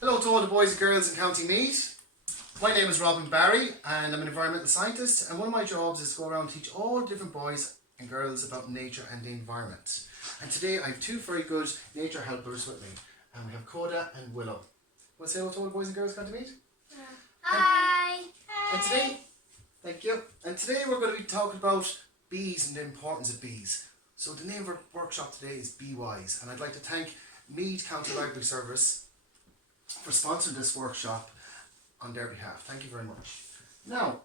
Hello to all the boys and girls in County Meath. My name is Robin Barry and I'm an environmental scientist, and one of my jobs is to go around and teach all different boys and girls about nature and the environment. And today I have two very good nature helpers with me, and we have Coda and Willow. Want to say hello to all the boys and girls in County Meath? Hi! And today, thank you. And today we're going to be talking about bees and the importance of bees. So the name of our workshop today is Bee Wise, and I'd like to thank Meath County Library Service for sponsoring this workshop on their behalf. Thank you very much. Now,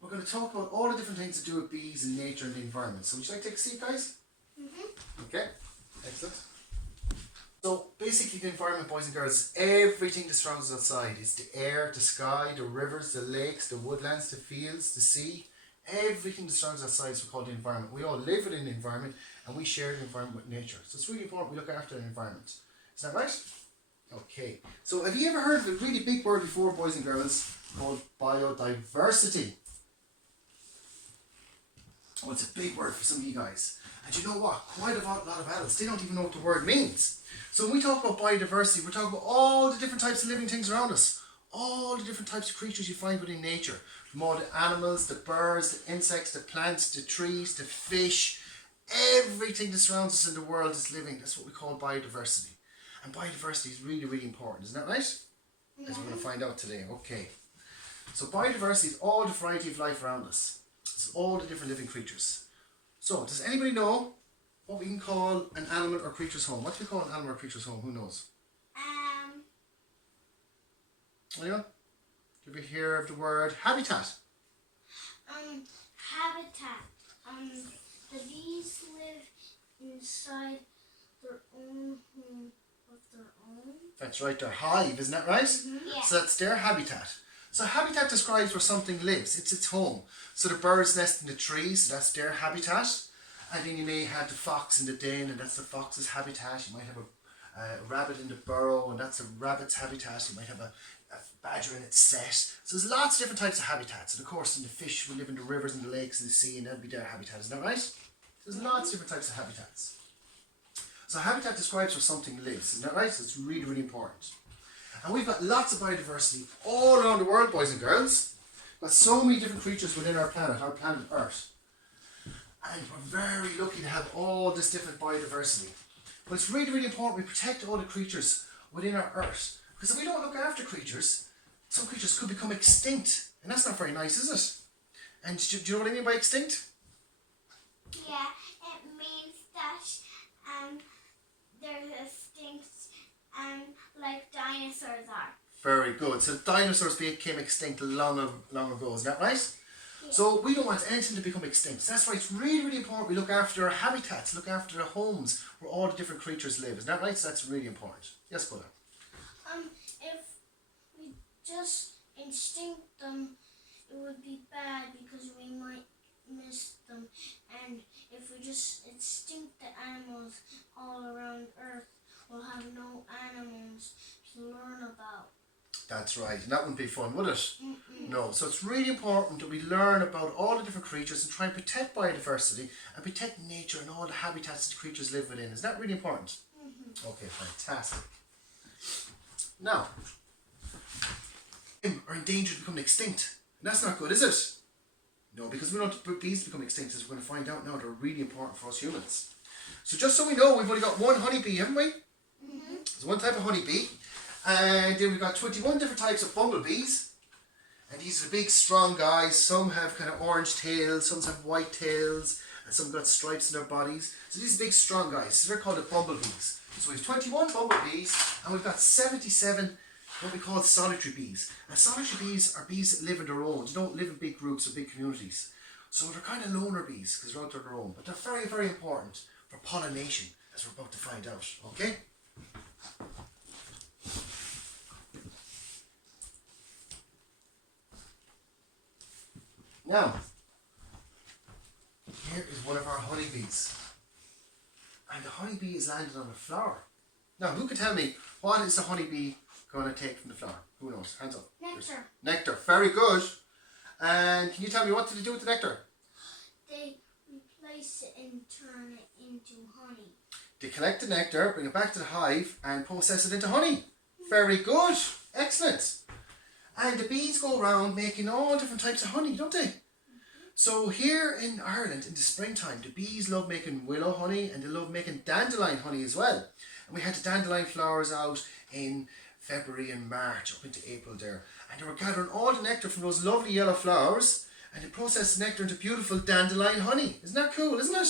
we're going to talk about all the different things to do with bees and nature and the environment. So would you like to take a seat, guys? Okay, excellent. So basically the environment, boys and girls, is everything that surrounds us outside. It's the air, the sky, the rivers, the lakes, the woodlands, the fields, the sea. Everything that surrounds us outside is called the environment. We all live within the environment and we share the environment with nature. So it's really important we look after the environment. Is that right? Okay. So have you ever heard of a really big word before, boys and girls, called biodiversity? Oh, it's a big word for some of you guys. And you know what? Quite a lot of adults, they don't even know what the word means. So when we talk about biodiversity, we're talking about all the different types of living things around us. All the different types of creatures you find within nature. From all the animals, the birds, the insects, the plants, the trees, the fish. Everything that surrounds us in the world is living. That's what we call biodiversity. And biodiversity is really, really important. Isn't that right? As we're going to find out today. Okay. So biodiversity is all the variety of life around us. It's all the different living creatures. So, does anybody know what we can call an animal or creature's home? What do we call an animal or creature's home? Who knows? Anyone? Did we hear of the word habitat? Habitat. The bees live inside their own home of their own. That's right, their hive, isn't that right? Yeah. So that's their habitat. So habitat describes where something lives. It's its home. So the birds nest in the trees, so that's their habitat. And then you may have the fox in the den, and that's the fox's habitat. You might have a rabbit in the burrow, and that's a rabbit's habitat. You might have a badger in its set. So there's lots of different types of habitats. And of course, in the fish will live in the rivers and the lakes and the sea, and that'll be their habitat. Isn't that right? There's lots of different types of habitats. So habitat describes where something lives. Isn't that right? So it's really, really important. And we've got lots of biodiversity all around the world, boys and girls. We've got so many different creatures within our planet Earth. And we're very lucky to have all this different biodiversity. But it's really, really important we protect all the creatures within our Earth. Because if we don't look after creatures, some creatures could become extinct. And that's not very nice, is it? And do you know what I mean by extinct? Yeah, it means that they're extinct like dinosaurs are. Very good. So dinosaurs became extinct long ago, isn't that right? Yeah. So we don't want anything to become extinct. That's why it's really, really important we look after our habitats, look after the homes where all the different creatures live. Isn't that right? So that's really important. Yes, Coda. If we just instinct them, it would be bad because we might miss them. And if we just instinct the animals all around Earth, we'll have no animals to learn about. That's right. And that wouldn't be fun, would it? No. So it's really important that we learn about all the different creatures and try and protect biodiversity and protect nature and all the habitats the creatures live within. Is that really important? Okay, fantastic. Now, are in danger of becoming extinct. And that's not good, is it? No, because we don't want bees to become extinct, as we're going to find out now. They're really important for us humans. So just so we know, we've only got one honeybee, haven't we? There's one type of honeybee. And then we've got 21 different types of bumblebees. And these are big, strong guys. Some have kind of orange tails, some have white tails, and some got stripes in their bodies. So these are big, strong guys. So they're called the bumblebees. So we have 21 bumblebees, and we've got 77 what we call solitary bees. And solitary bees are bees that live on their own. They don't live in big groups or big communities. So they're kind of loner bees because they're out on their own. But they're very, very important for pollination, as we're about to find out. Okay? Now, here is one of our honeybees. And the honeybee is landed on a flower. Now, who can tell me, what is the honeybee going to take from the flower? Who knows? Hands up. Nectar. Nectar. Very good. And can you tell me what do they do with the nectar? They replace it and turn it into honey. They collect the nectar, bring it back to the hive and process it into honey. Very good. Excellent. And the bees go around making all different types of honey, don't they? So here in Ireland in the springtime, the bees love making willow honey and they love making dandelion honey as well. And we had the dandelion flowers out in February and March up into April there. And they were gathering all the nectar from those lovely yellow flowers and they processed the nectar into beautiful dandelion honey. Isn't that cool, isn't it?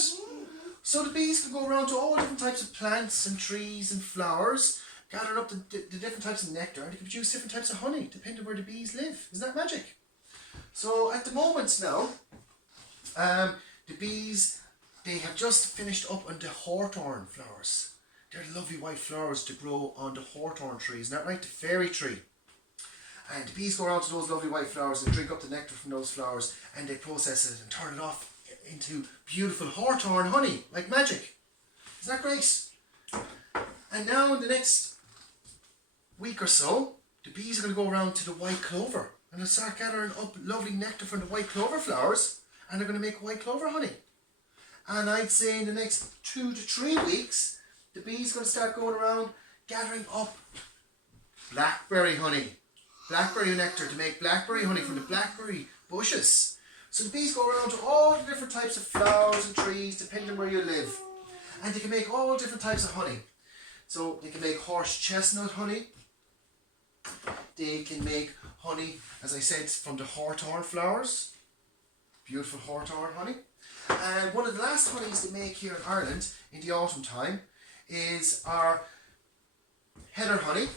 So the bees can go around to all different types of plants and trees and flowers, gathering up the different types of nectar, and they can produce different types of honey depending on where the bees live. Isn't that magic? So at the moment now, the bees, they have just finished up on the hawthorn flowers. They're lovely white flowers to grow on the hawthorn tree. Isn't that right? The fairy tree. And the bees go around to those lovely white flowers and drink up the nectar from those flowers and they process it and turn it off into beautiful hawthorn honey, like magic. Isn't that great? And now in the next week or so, the bees are going to go around to the white clover and they'll start gathering up lovely nectar from the white clover flowers and they're going to make white clover honey. And I'd say in the next 2 to 3 weeks, the bees are going to start going around gathering up blackberry honey. Blackberry nectar to make blackberry honey from the blackberry bushes. So the bees go around to all the different types of flowers and trees depending on where you live. And they can make all different types of honey. So they can make horse chestnut honey. They can make honey, as I said, from the hawthorn flowers. Beautiful hawthorn honey. And one of the last honeys they make here in Ireland in the autumn time is our heather honey.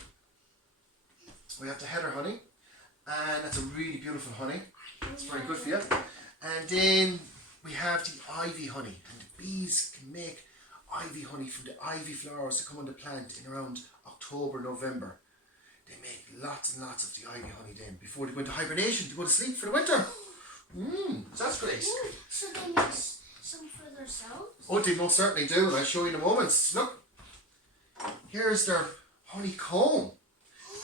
We have the heather honey, and that's a really beautiful honey. It's very good for you. And then we have the ivy honey, and the bees can make ivy honey from the ivy flowers that come on the plant in around October, November. They make lots and lots of the ivy honey then before they go into hibernation to go to sleep for the winter. So that's great. Ooh, so they make some for themselves? Oh, they most certainly do, and I'll show you in a moment. Look, here's their honeycomb.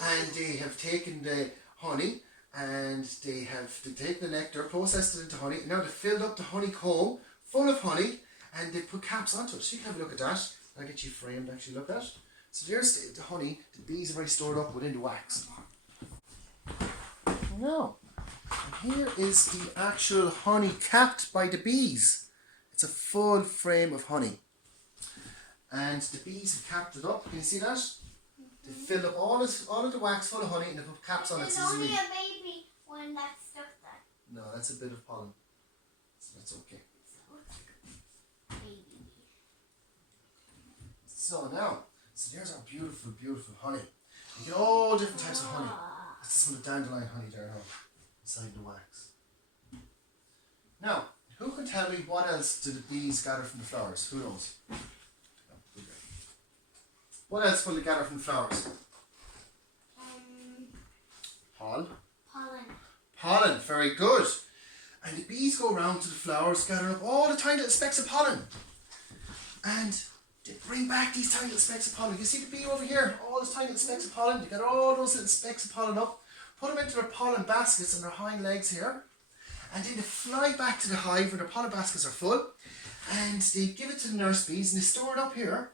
And they have taken the honey and they taken the nectar, processed it into honey. Now they've filled up the honeycomb full of honey and they put caps onto it. So you can have a look at that. I'll get you framed to actually look at. So there's the honey. The bees have already stored up within the wax. Now, and here is the actual honey capped by the bees. It's a full frame of honey. And the bees have capped it up. Can you see that? They filled up all of the wax full of honey and they put caps on it. There's only a baby one that's stuck there. No, that's a bit of pollen. So that's okay. Baby. So now, there's our beautiful, beautiful honey. You get all different types of honey. This is some of the dandelion honey there now, inside the wax. Now, who can tell me what else do the bees gather from the flowers? Who knows? What else will they gather from the flowers? Pollen. Pollen, very good. And the bees go around to the flowers, gathering up all the tiny little specks of pollen. And they bring back these tiny little specks of pollen. You see the bee over here? All those tiny little specks of pollen. They got all those little specks of pollen up, put them into their pollen baskets on their hind legs here. And then they fly back to the hive where their pollen baskets are full. And they give it to the nurse bees and they store it up here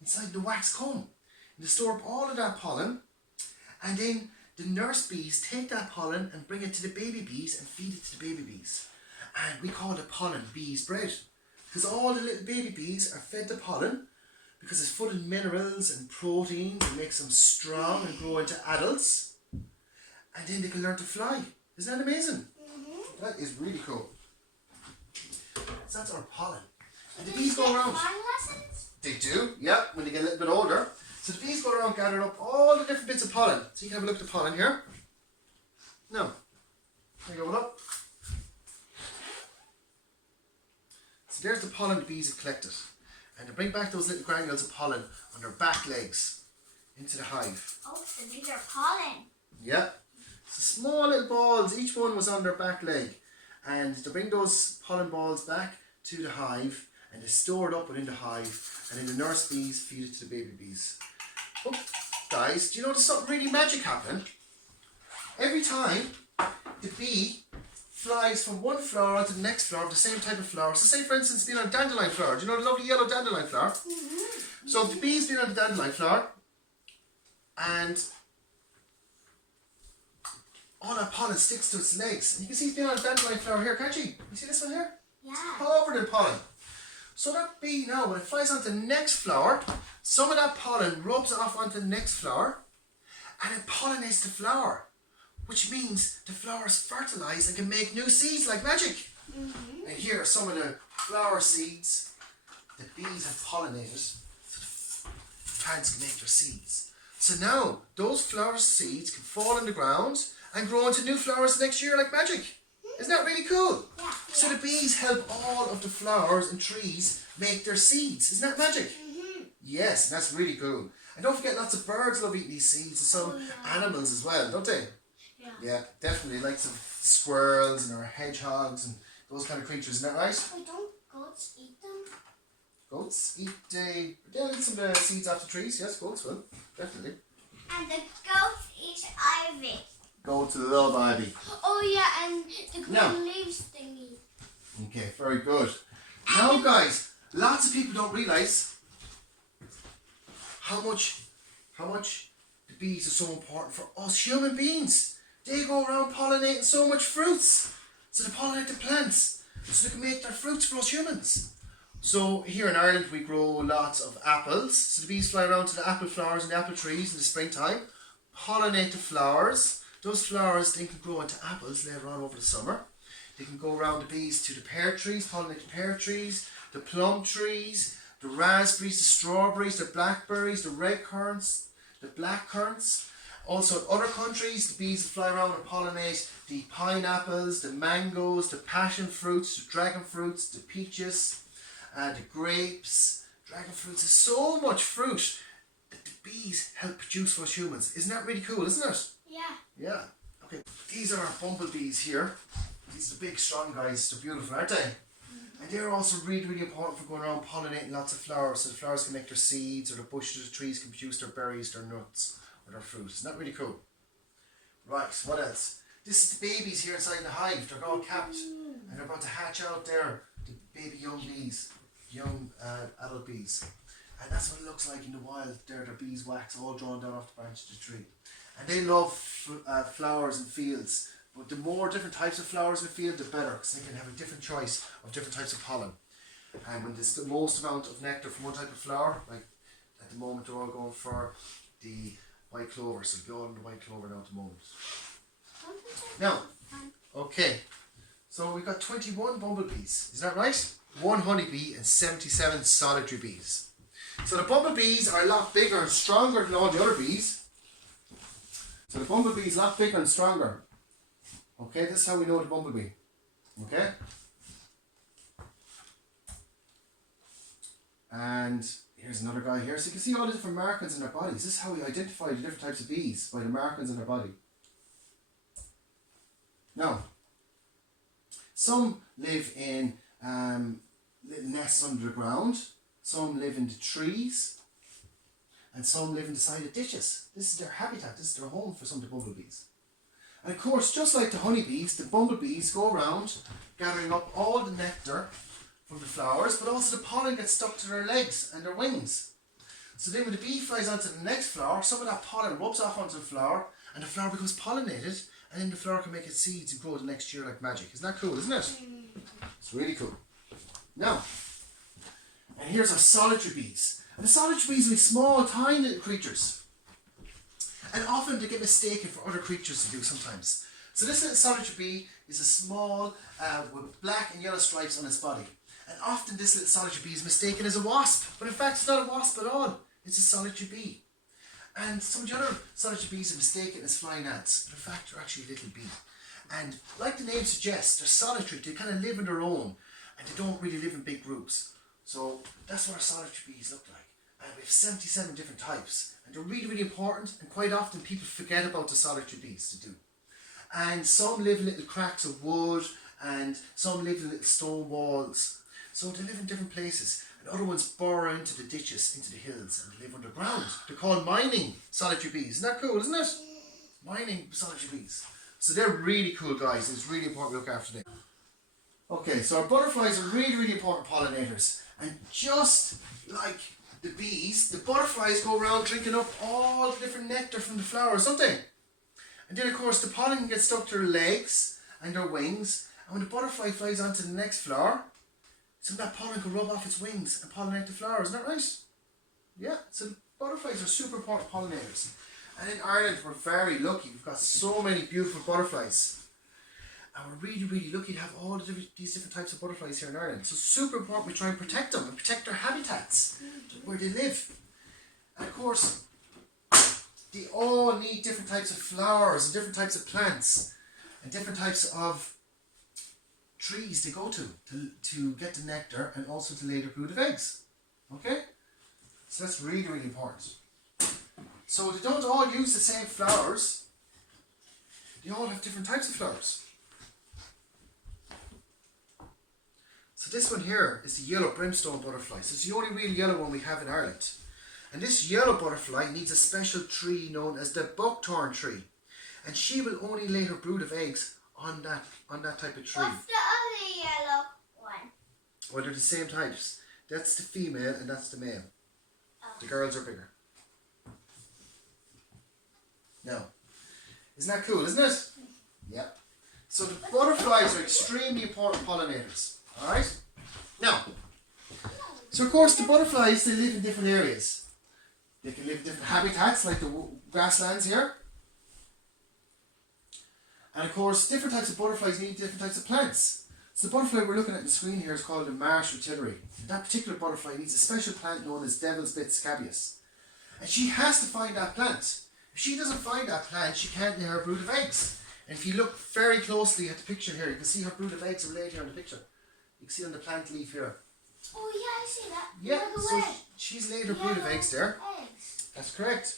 inside the wax comb. And they store up all of that pollen. And then the nurse bees take that pollen and bring it to the baby bees and feed it to the baby bees. And we call it pollen bees bread. Because all the little baby bees are fed the pollen because it's full of minerals and proteins and makes them strong and grow into adults. And then they can learn to fly. Isn't that amazing? That is really cool. So that's our pollen. And the bees go around. Flying lessons? They do, yeah, when they get a little bit older. So the bees go around gathering up all the different bits of pollen. So you can have a look at the pollen here. Now, there you go, look. So there's the pollen the bees have collected. And they bring back those little granules of pollen on their back legs into the hive. Oh, so these are pollen. Yeah. So small little balls, each one was on their back leg. And they bring those pollen balls back to the hive and they store it up within the hive. And then the nurse bees feed it to the baby bees. Oh, guys, do you know there's something really magic happening? Every time the bee flies from one flower to the next flower, the same type of flower. So say for instance being on a dandelion flower. Do you know the lovely yellow dandelion flower? So if the bee's been on the dandelion flower and all that pollen sticks to its legs. And you can see it's been on a dandelion flower here, can't you? You see this one here? Yeah. Covered in pollen. So that bee now, when it flies onto the next flower, some of that pollen rubs off onto the next flower and it pollinates the flower, which means the flower is fertilized and can make new seeds like magic. Mm-hmm. And here are some of the flower seeds that bees have pollinated, so the plants can make their seeds. So now those flower seeds can fall in the ground and grow into new flowers the next year like magic. Isn't that really cool? Yeah. So the bees help all of the flowers and trees make their seeds. Isn't that magic? Mm-hmm. Yes, that's really cool. And don't forget, lots of birds love eating these seeds, and some animals as well, don't they? Yeah. Yeah, definitely. Like some squirrels and our hedgehogs and those kind of creatures. Isn't that right? Wait, don't goats eat them? Goats eat they'll eat some of the seeds off the trees. Yes, goats will. Definitely. And the goats eat ivy. Go to the little ivy. Oh yeah, and the green No. leaves thingy. Okay, very good. Now guys, lots of people don't realise how much the bees are so important for us human beings. They go around pollinating so much fruits. So they pollinate the plants so they can make their fruits for us humans. So here in Ireland we grow lots of apples. So the bees fly around to the apple flowers and the apple trees in the springtime, pollinate the flowers. Those flowers then can grow into apples later on over the summer. They can go around the bees to the pear trees, pollinate the pear trees, the plum trees, the raspberries, the strawberries, the blackberries, the red currants, the black currants. Also in other countries, the bees fly around and pollinate the pineapples, the mangoes, the passion fruits, the dragon fruits, the peaches, the grapes. Dragon fruits is so much fruit that the bees help produce for us humans. Isn't that really cool, isn't it? Yeah. Yeah. Okay. These are our bumblebees here. These are the big, strong guys. They're beautiful, aren't they? Mm-hmm. And they're also really, really important for going around pollinating lots of flowers, so the flowers can make their seeds, or the bushes, the trees can produce their berries, their nuts, or their fruit. Isn't that really cool? Right. What else? This is the babies here inside the hive. They're all capped, and they're about to hatch out there. The baby young bees, young adult bees, and that's what it looks like in the wild. There, their beeswax all drawn down off the branch of the tree. And they love flowers and fields, but the more different types of flowers in the field, the better, because they can have a different choice of different types of pollen. And when there's the most amount of nectar from one type of flower, like at the moment they're all going for the white clover, so they'll be all in the white clover now at the moment. Now, okay, so we've got 21 bumblebees, is that right? 1 honeybee and 77 solitary bees. So the bumblebees are a lot bigger and stronger than all the other bees. So the bumblebee is a lot bigger and stronger. Okay, this is how we know the bumblebee. Okay? And here's another guy here. So you can see all the different markings in their bodies. This is how we identify the different types of bees, by the markings in their body. Now, some live in little nests under the ground. Some live in the trees. And some live in the side of ditches. This is their habitat, this is their home for some of the bumblebees. And of course, just like the honeybees, the bumblebees go around gathering up all the nectar from the flowers, but also the pollen gets stuck to their legs and their wings. So then when the bee flies onto the next flower, some of that pollen rubs off onto the flower, and the flower becomes pollinated, and then the flower can make its seeds and grow the next year like magic. Isn't that cool, isn't it? It's really cool. Now, and here's our solitary bees. And the solitary bees are like small, tiny little creatures. And often they get mistaken for other creatures to do sometimes. So this little solitary bee is a small, with black and yellow stripes on its body. And often this little solitary bee is mistaken as a wasp. But in fact it's not a wasp at all. It's a solitary bee. And some of the other solitary bees are mistaken as flying ants. But in fact they're actually a little bee. And like the name suggests, they're solitary. They kind of live on their own. And they don't really live in big groups. So that's what our solitary bees look like. And we have 77 different types. And they're really, really important. And quite often people forget about the solitary bees to do. And some live in little cracks of wood. And some live in little stone walls. So they live in different places. And other ones burrow into the ditches, into the hills, and live underground. They're called mining solitary bees. Isn't that cool, isn't it? Mining solitary bees. So they're really cool guys. It's really important to look after them. Okay, so our butterflies are really, really important pollinators. And just like the bees, the butterflies go around drinking up all the different nectar from the flowers, don't they? And And then of course the pollen can get stuck to their legs and their wings, and when the butterfly flies onto the next flower, some of that pollen can rub off its wings and pollinate the flowers, isn't that right? Yeah, so butterflies are super important pollinators. And in Ireland we're very lucky, we've got so many beautiful butterflies. And we're really, really lucky to have all these different types of butterflies here in Ireland. So super important we try and protect them and protect their habitats, where they live. And of course, they all need different types of flowers and different types of plants and different types of trees to go to get the nectar and also to lay their brood of eggs. Okay? So that's really, really important. So they don't all use the same flowers. They all have different types of flowers. So this one here is the yellow brimstone butterfly. So it's the only real yellow one we have in Ireland. And this yellow butterfly needs a special tree known as the buckthorn tree. And she will only lay her brood of eggs on that type of tree. What's the other yellow one? Well, they're the same types. That's the female and that's the male. Oh. The girls are bigger. Now, isn't that cool, isn't it? Yep. So the butterflies are extremely important pollinators. Alright? Now, so of course the butterflies, they live in different areas. They can live in different habitats like the grasslands here. And of course different types of butterflies need different types of plants. So the butterfly we're looking at on the screen here is called the marsh rotillary. That particular butterfly needs a special plant known as devil's bit scabious. And she has to find that plant. If she doesn't find that plant, she can't lay her brood of eggs. And if you look very closely at the picture here, you can see her brood of eggs are laid here in the picture. You can see on the plant leaf here. Oh yeah, I see that. Yeah, so she's laid her brood of eggs there. That's correct.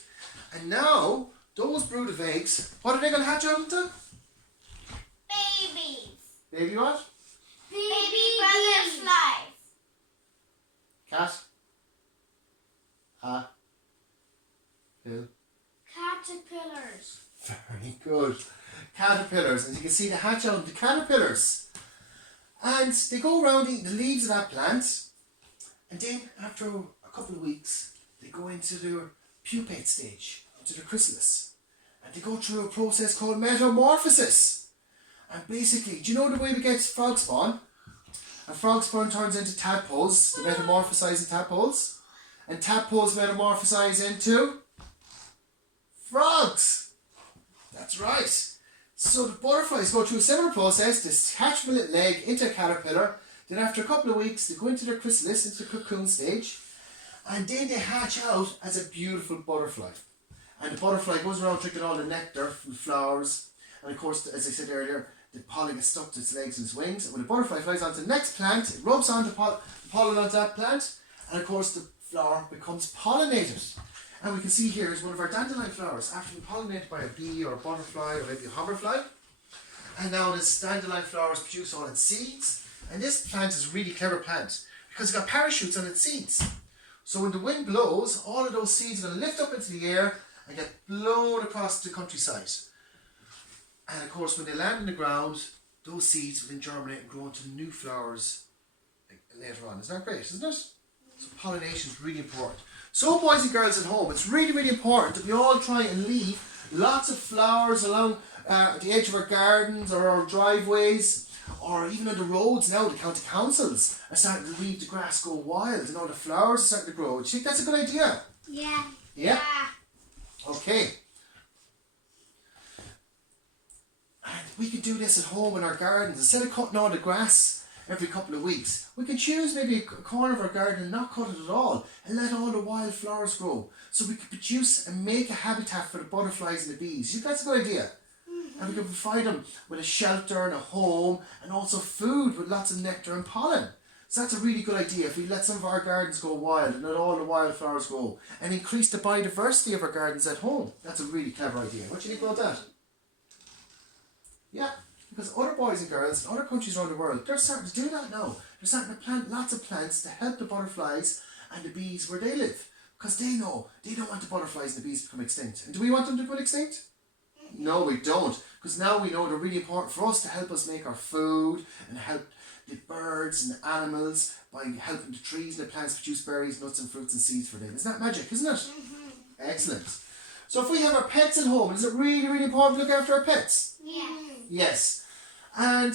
And now, those brood of eggs, what are they going to hatch out into? Babies. Baby what? Baby butterflies. Cat? Who? Caterpillars. Very good. Caterpillars. And you can see they hatch out into caterpillars. And they go around eating the leaves of that plant. And then, after a couple of weeks, they go into their pupate stage, into their chrysalis. And they go through a process called metamorphosis. And basically, do you know the way we get frog spawn? And frog spawn turns into tadpoles, the metamorphosizing tadpoles. And tadpoles metamorphosize into frogs. That's right. So the butterflies go through a similar process. They hatch from a little egg into a caterpillar. Then after a couple of weeks, they go into their chrysalis, into the cocoon stage. And then they hatch out as a beautiful butterfly. And the butterfly goes around drinking all the nectar from the flowers. And of course, as I said earlier, the pollen gets stuck to its legs and its wings. And when the butterfly flies onto the next plant, it rubs on the pollen onto that plant. And of course, the flower becomes pollinated. And we can see here is one of our dandelion flowers after being pollinated by a bee or a butterfly or maybe a hoverfly. And now this dandelion flowers produce all its seeds. And this plant is a really clever plant because it's got parachutes on its seeds. So when the wind blows, all of those seeds are going to lift up into the air and get blown across the countryside. And of course, when they land on the ground, those seeds will then germinate and grow into new flowers later on. Isn't that great, isn't it? So pollination is really important. So boys and girls at home, it's really, really important that we all try and leave lots of flowers along the edge of our gardens or our driveways, or even on the roads now. The county councils are starting to leave the grass go wild and all the flowers are starting to grow. Do you think that's a good idea? Yeah. Yeah? Okay. And we can do this at home in our gardens. Instead of cutting all the grass every couple of weeks, we can choose maybe a corner of our garden and not cut it at all and let all the wild flowers grow. So we can produce and make a habitat for the butterflies and the bees. You think that's a good idea? And we can provide them with a shelter and a home and also food with lots of nectar and pollen. So that's a really good idea if we let some of our gardens go wild and let all the wildflowers grow and increase the biodiversity of our gardens at home. That's a really clever idea. What do you think about that? Yeah, because other boys and girls in other countries around the world, they're starting to do that now. They're starting to plant lots of plants to help the butterflies and the bees where they live. Because they know they don't want the butterflies and the bees to become extinct. And do we want them to go extinct? No, we don't. Because now we know they're really important for us to help us make our food and help the birds and the animals by helping the trees and the plants produce berries, nuts and fruits and seeds for them. Isn't that magic, isn't it? Excellent. So if we have our pets at home, is it really, really important to look after our pets? Yeah. Yes. And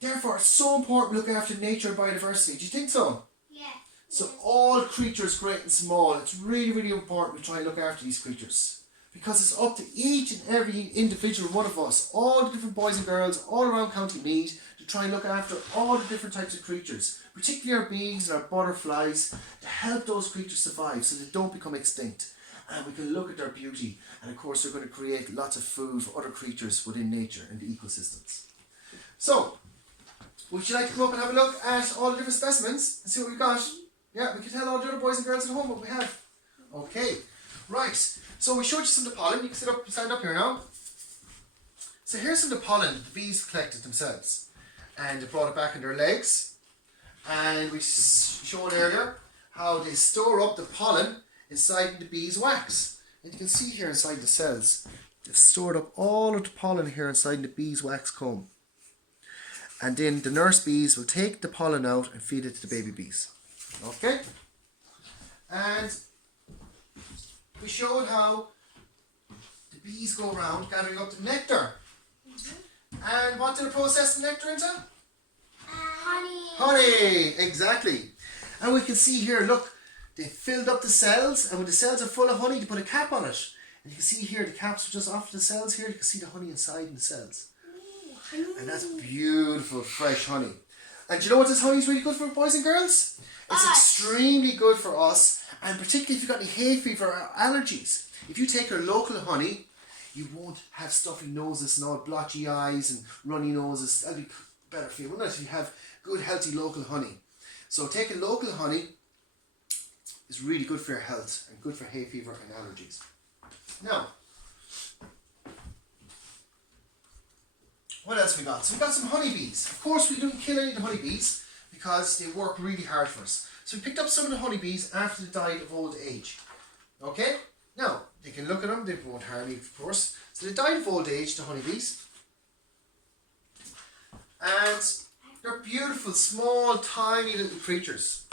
therefore, it's so important to look after nature and biodiversity. Do you think so? Yeah. So all creatures, great and small, it's really, really important we try and look after these creatures. Because it's up to each and every individual one of us, all the different boys and girls all around County Meath, to try and look after all the different types of creatures, particularly our bees and our butterflies, to help those creatures survive so they don't become extinct. And we can look at their beauty, and of course they're going to create lots of food for other creatures within nature and the ecosystems. So, would you like to come up and have a look at all the different specimens and see what we've got? Yeah, we can tell all the other boys and girls at home what we have. Okay, right. So we showed you some of the pollen. You can stand up here now. So here's some of the pollen that the bees collected themselves. And they brought it back in their legs. And we showed earlier how they store up the pollen inside the bees' wax. And you can see here inside the cells, they've stored up all of the pollen here inside the bees' wax comb. And then the nurse bees will take the pollen out and feed it to the baby bees. Okay? And we showed how the bees go around gathering up the nectar. And what do they process the nectar into? Honey. Honey, exactly. And we can see here, look, they filled up the cells, and when the cells are full of honey, they put a cap on it. And you can see here, the caps are just off the cells here. You can see the honey inside in the cells. And that's beautiful, fresh honey. And do you know what this honey is really good for, boys and girls? It's extremely good for us, and particularly if you've got any hay fever or allergies. If you take our local honey, you won't have stuffy noses and all blotchy eyes and runny noses. That'll be better for you, wouldn't it? If you have good, healthy local honey. So taking local honey is really good for your health and good for hay fever and allergies. Now, what else we got? So we got some honeybees. Of course, we didn't kill any of the honeybees because they work really hard for us. So we picked up some of the honeybees after they died of old age. Okay? Now, you can look at them. They won't harm you, of course. So they died of old age, the honeybees. And they're beautiful, small, tiny little creatures.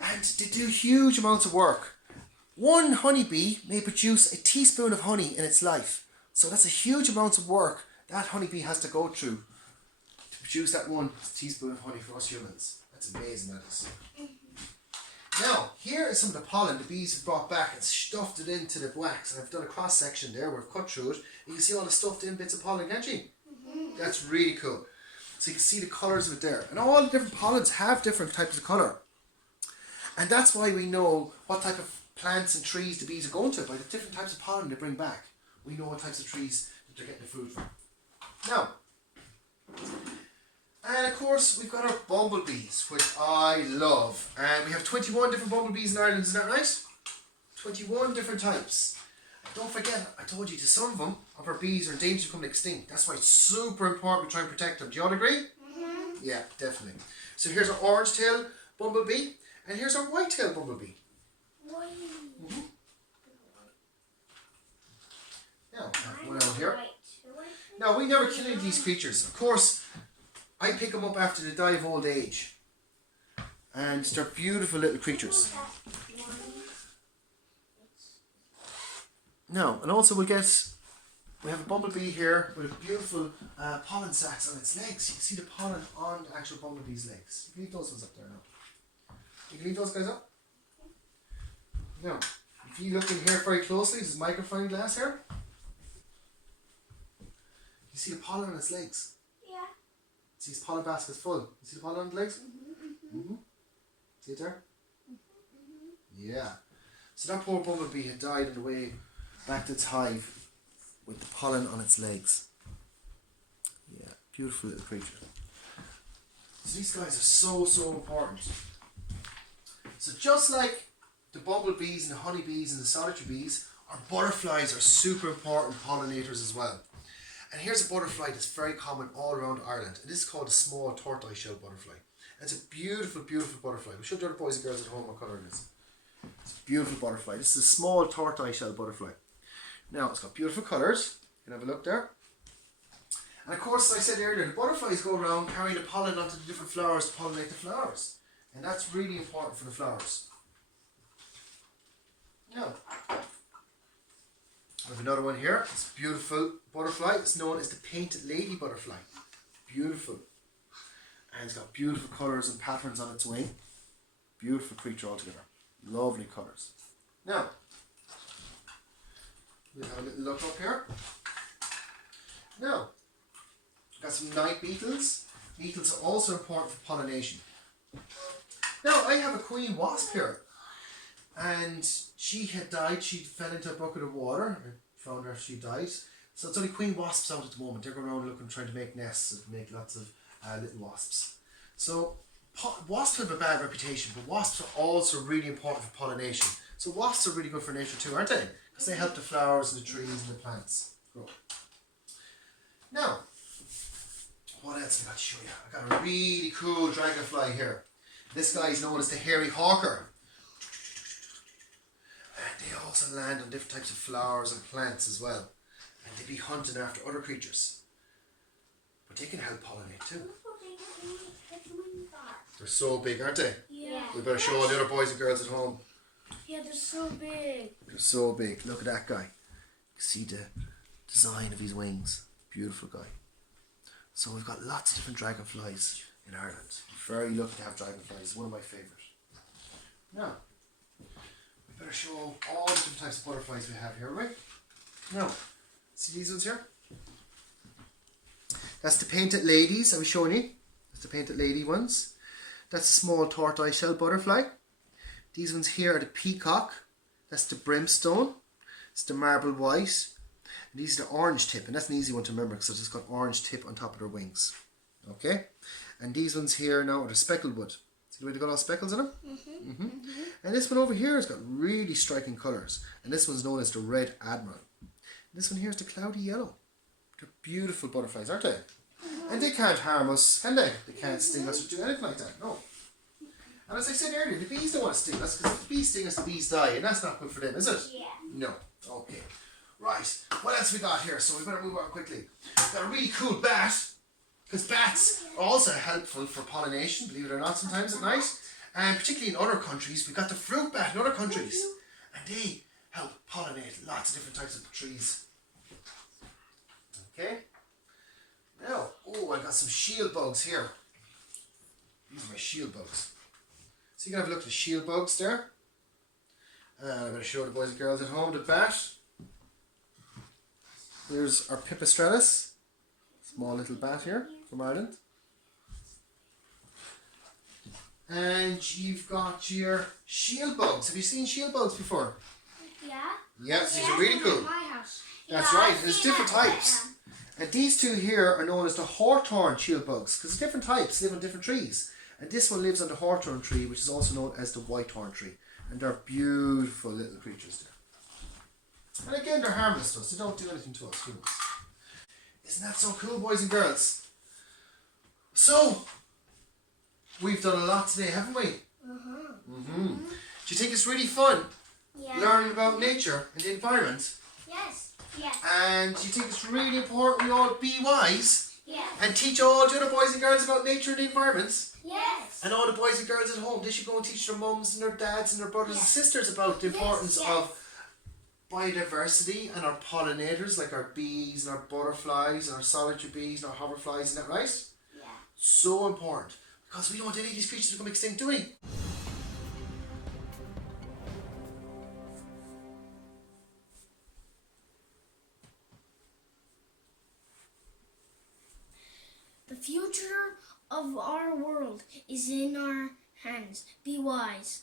And they do huge amounts of work. One honeybee may produce a teaspoon of honey in its life. So that's a huge amount of work that honeybee has to go through to produce that one teaspoon of honey for us humans. That's amazing, that is. Now, here is some of the pollen the bees have brought back and stuffed it into the wax. And I've done a cross section there where I've cut through it. You can see all the stuffed in bits of pollen, can't you? That's really cool. So you can see the colours of it there. And all the different pollens have different types of colour. And that's why we know what type of plants and trees the bees are going to by the different types of pollen they bring back. We know what types of trees that they're getting the food from. Now, and of course we've got our bumblebees, which I love. And we have 21 different bumblebees in Ireland, is that right? 21 different types. And don't forget, I told you that some of them, of our bees, are in danger of becoming extinct. That's why it's super important we try and protect them. Do you all agree? Yeah, definitely. So here's our orange-tailed bumblebee, and here's our white-tailed bumblebee. Now, I have one out here. Now, we never kill any of these creatures. Of course, I pick them up after they die of old age. And they're beautiful little creatures. Now, and also we have a bumblebee here with beautiful pollen sacs on its legs. You can see the pollen on the actual bumblebee's legs. You can leave those ones up there now. You can leave those guys up. Now, if you look in here very closely, there's microfine glass here. You see the pollen on its legs? Yeah. See his pollen basket's full. You see the pollen on the legs? See it there? Yeah. So that poor bumblebee had died on the way back to its hive with the pollen on its legs. Yeah, beautiful little creature. So these guys are so important. So just like the bumblebees and the honeybees and the solitary bees, our butterflies are super important pollinators as well. And here's a butterfly that's very common all around Ireland. And this is called a small tortoise-shell butterfly. And it's a beautiful, beautiful butterfly. We showed the other boys and girls at home what colour it is. It's a beautiful butterfly. This is a small tortoise-shell butterfly. Now, it's got beautiful colours. You can have a look there. And of course, as I said earlier, the butterflies go around carrying the pollen onto the different flowers to pollinate the flowers. And that's really important for the flowers. Now, I have another one here. It's a beautiful butterfly. It's known as the painted lady butterfly. Beautiful. And it's got beautiful colours and patterns on its wing. Beautiful creature altogether. Lovely colours. Now, we'll have a little look up here. Now, got some night beetles. Beetles are also important for pollination. Now, I have a queen wasp here. And she had died. She fell into a bucket of water. I found her, she died. So it's only queen wasps out at the moment. They're going around looking, trying to make nests and make lots of little wasps. So wasps have a bad reputation, but wasps are also really important for pollination. So wasps are really good for nature too, aren't they? Because they help the flowers and the trees and the plants grow. Now, what else have I got to show you? I got a really cool dragonfly here. This guy is known as the hairy hawker. And they also land on different types of flowers and plants as well. And they be hunting after other creatures. But they can help pollinate too. They're so big, aren't they? Yeah. We better show all the other boys and girls at home. Yeah, they're so big. They're so big. Look at that guy. See the design of his wings. Beautiful guy. So we've got lots of different dragonflies in Ireland. Very lucky to have dragonflies. It's one of my favourite. Now, we better show all the different types of butterflies we have here, right? Now, see these ones here? That's the painted ladies I was showing you. That's the painted lady ones. That's a small tortoise shell butterfly. These ones here are the peacock. That's the brimstone. It's the marble white. And these are the orange tip. And that's an easy one to remember because it's just got orange tip on top of their wings. Okay? And these ones here now are the speckled wood. See the way they got all speckles in them? And this one over here has got really striking colours. And this one's known as the red admiral. This one here is the cloudy yellow. They're beautiful butterflies, aren't they? And they can't harm us, can they? They can't sting us or do anything like that, no. And as I said earlier, the bees don't want to sting us because if the bees sting us, the bees die. And that's not good for them, is it? Yeah. No. Okay. Right. What else we got here? So we better move on quickly. We've got a really cool bat. Because bats are also helpful for pollination, believe it or not, sometimes at night. And particularly in other countries, we've got the fruit bat in other countries. And they help pollinate lots of different types of trees. Okay. Now, oh, I got some shield bugs here. These are my shield bugs. So you can have a look at the shield bugs there. And I'm going to show the boys and girls at home the bat. Here's our pipistrellus. Small little bat here from Ireland. And you've got your shield bugs. Have you seen shield bugs before? Yeah. Yes, these are really cool. My house. That's right, there's different types. And these two here are known as the hawthorn shield bugs because different types live on different trees. And this one lives on the hawthorn tree, which is also known as the whitethorn tree. And they're beautiful little creatures there. And again, they're harmless to us. They don't do anything to us humans. Isn't that so cool, boys and girls? So, we've done a lot today, haven't we? Do you think it's really fun learning about nature and the environment? Yes. Yes. And do you think it's really important we all be wise? Yes. And teach all the other boys and girls about nature and the environment? Yes. And all the boys and girls at home, they should go and teach their mums and their dads and their brothers and sisters about the importance of biodiversity and our pollinators, like our bees and our butterflies and our solitary bees and our hoverflies, isn't that right? Yeah. So important. Because we don't want any of these creatures to become extinct, do we? The future of our world is in our hands. Be wise.